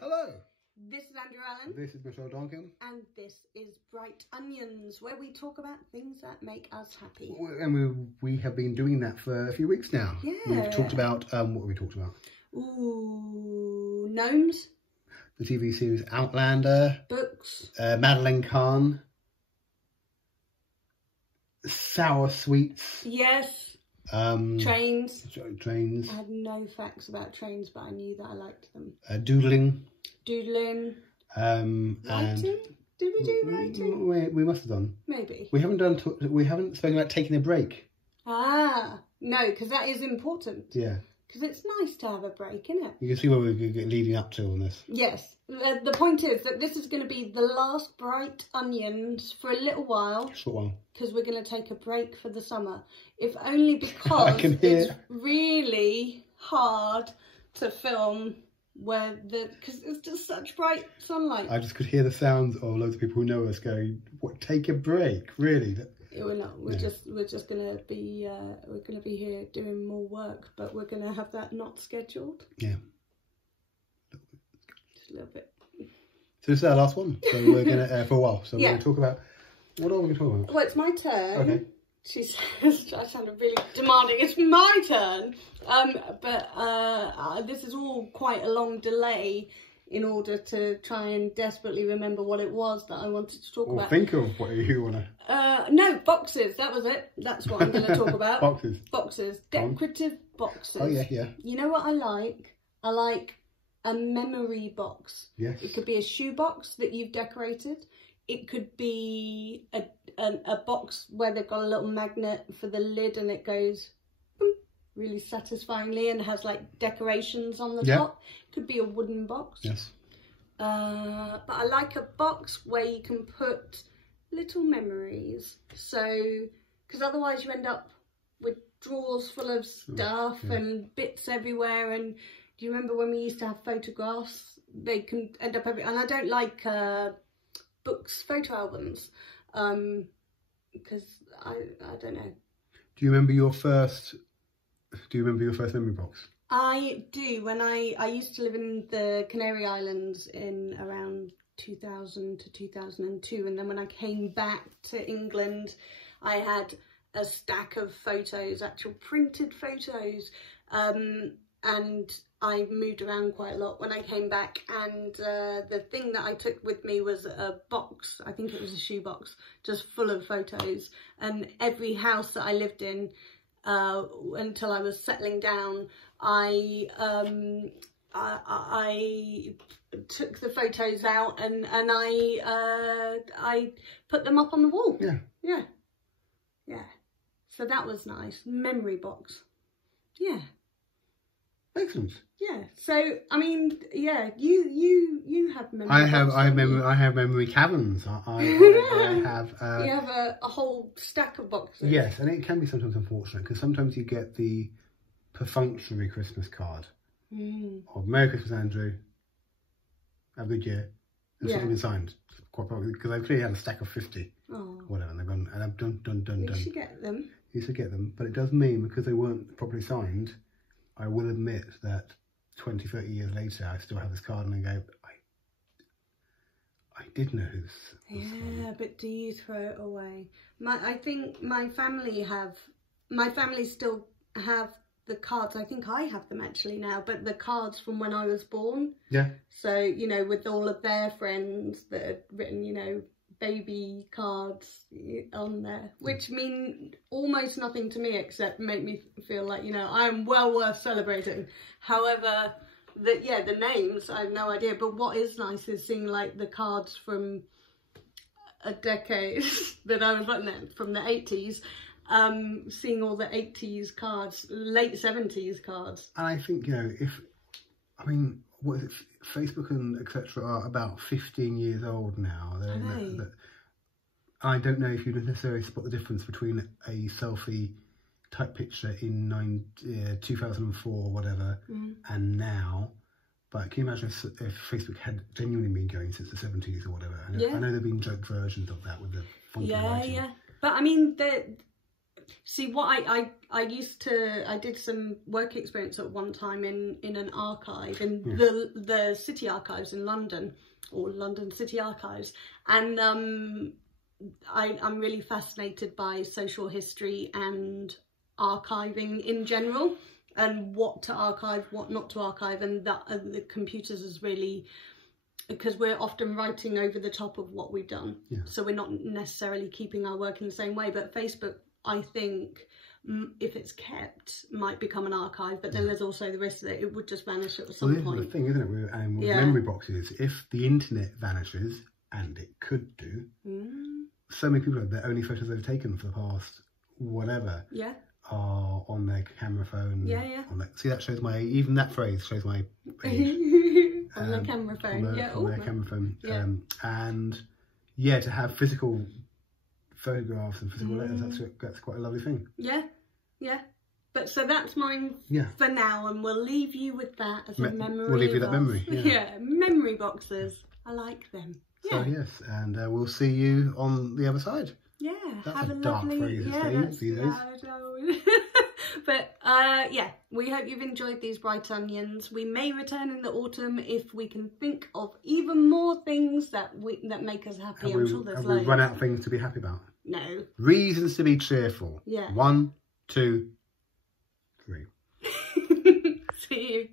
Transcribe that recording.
Hello. This is Andrew Allen. This is Michelle Donkin. And this is Bright Onions, where we talk about things that make us happy. And we have been doing that for a few weeks now. Yeah. We've talked about, what have we talked about? Ooh, gnomes. The TV series Outlander. Books. Madeline Kahn. Sour sweets. Yes. Trains. Trains. I had no facts about trains, but I knew that I liked them. Doodling. Doodling. And writing? Did we do writing? We must have done. Maybe. We haven't spoken about taking a break. Ah, no, because that is important. Yeah. Because it's nice to have a break, isn't it? You can see where we're leading up to on this. Yes. The point is that this is going to be the last Bright Onions for a little while. Short while. Because we're going to take a break for the summer. If only because it's really hard to film because it's just such bright sunlight. I just could hear the sounds of loads of people who know us going, "What? Take a break, really?" We're not. We're just gonna be here doing more work, but we're gonna have that not scheduled. Yeah. Just a little bit. So this is our last one. So we're gonna for a while. So we're gonna talk about what are we gonna talk about? Well, it's my turn. Okay. She says, I sounded really demanding. It's my turn. This is all quite a long delay in order to try and desperately remember what it was that I wanted to talk about. Think of what you want to... no, boxes. That was it. That's what I'm going to talk about. Boxes. Boxes. Decorative boxes. Oh, yeah, yeah. You know what I like? I like a memory box. Yes. It could be a shoe box that you've decorated. It could be a box where they've got a little magnet for the lid and it goes boom, really satisfyingly and has like decorations on the top. It could be a wooden box. Yes. But I like a box where you can put little memories. So, because otherwise you end up with drawers full of stuff and bits everywhere. And do you remember when we used to have photographs? They can end up and I don't like books, photo albums, because I don't know. Do you remember your first memory box? I do. When I used to live in the Canary Islands in around 2000 to 2002, and then when I came back to England, I had a stack of photos, actual printed photos, and I moved around quite a lot when I came back, and the thing that I took with me was a box, I think it was a shoe box, just full of photos. And every house that I lived in until I was settling down, I took the photos out and I put them up on the wall. Yeah. So that was nice. Memory box. Yeah. Excellent. Yeah. So I mean, yeah, you have memory. I have memory caverns. I have. You have a whole stack of boxes. Yes, and it can be sometimes unfortunate because sometimes you get the perfunctory Christmas card of "Merry Christmas, Andrew. Have a good year." It's not been signed, quite probably because I've clearly had a stack of 50. Oh. Whatever, and they've gone and I've done. You should get them. You should get them, but it does mean because they weren't properly signed. I will admit that 20, 30 years later, I still have this card and I go, I did know who this was from. But do you throw it away? I think my family still have the cards. I think I have them actually now, but the cards from when I was born. Yeah. So, you know, with all of their friends that had written, you know, baby cards on there, which mean almost nothing to me except make me feel like, you know, I'm well worth celebrating. However, the names, I have no idea. But what is nice is seeing like the cards from a decade that I was looking at from the 80s, seeing all the 80s cards, late 70s cards. And I think, you know, what is it? Facebook and etc. are about 15 years old now. I don't know if you necessarily spot the difference between a selfie type picture in 2004 or whatever and now. But can you imagine if Facebook had genuinely been going since the 70s or whatever? I know there have been joke versions of that with the funky writing. But I mean, See, what I did some work experience at one time in an archive, in the City Archives in London, or London City Archives, and I'm really fascinated by social history and archiving in general, and what to archive, what not to archive, and that the computers is really, because we're often writing over the top of what we've done, so we're not necessarily keeping our work in the same way. But Facebook, I think, if it's kept, might become an archive, but then there's also the risk that it would just vanish at some point. This is the thing, isn't it? With memory boxes, if the internet vanishes, and it could do, so many people, the only photos they've taken for the past whatever are on their camera phone. See, that shows my, even that phrase shows my age. On their camera phone. On their camera phone. And yeah, to have physical photographs and physical letters, that's quite a lovely thing. But so that's mine for now, and we'll leave you with that as a memory. We'll leave you that memory. Memory boxes. I like them. So yes, and we'll see you on the other side. That's have a a dark lovely phrase these days. But we hope you've enjoyed these bright onions. We may return in the autumn if we can think of even more things that make us happy. I'm sure there's loads. We run out of things to be happy about? No. Reasons to be cheerful. 1, 2, 3. See you.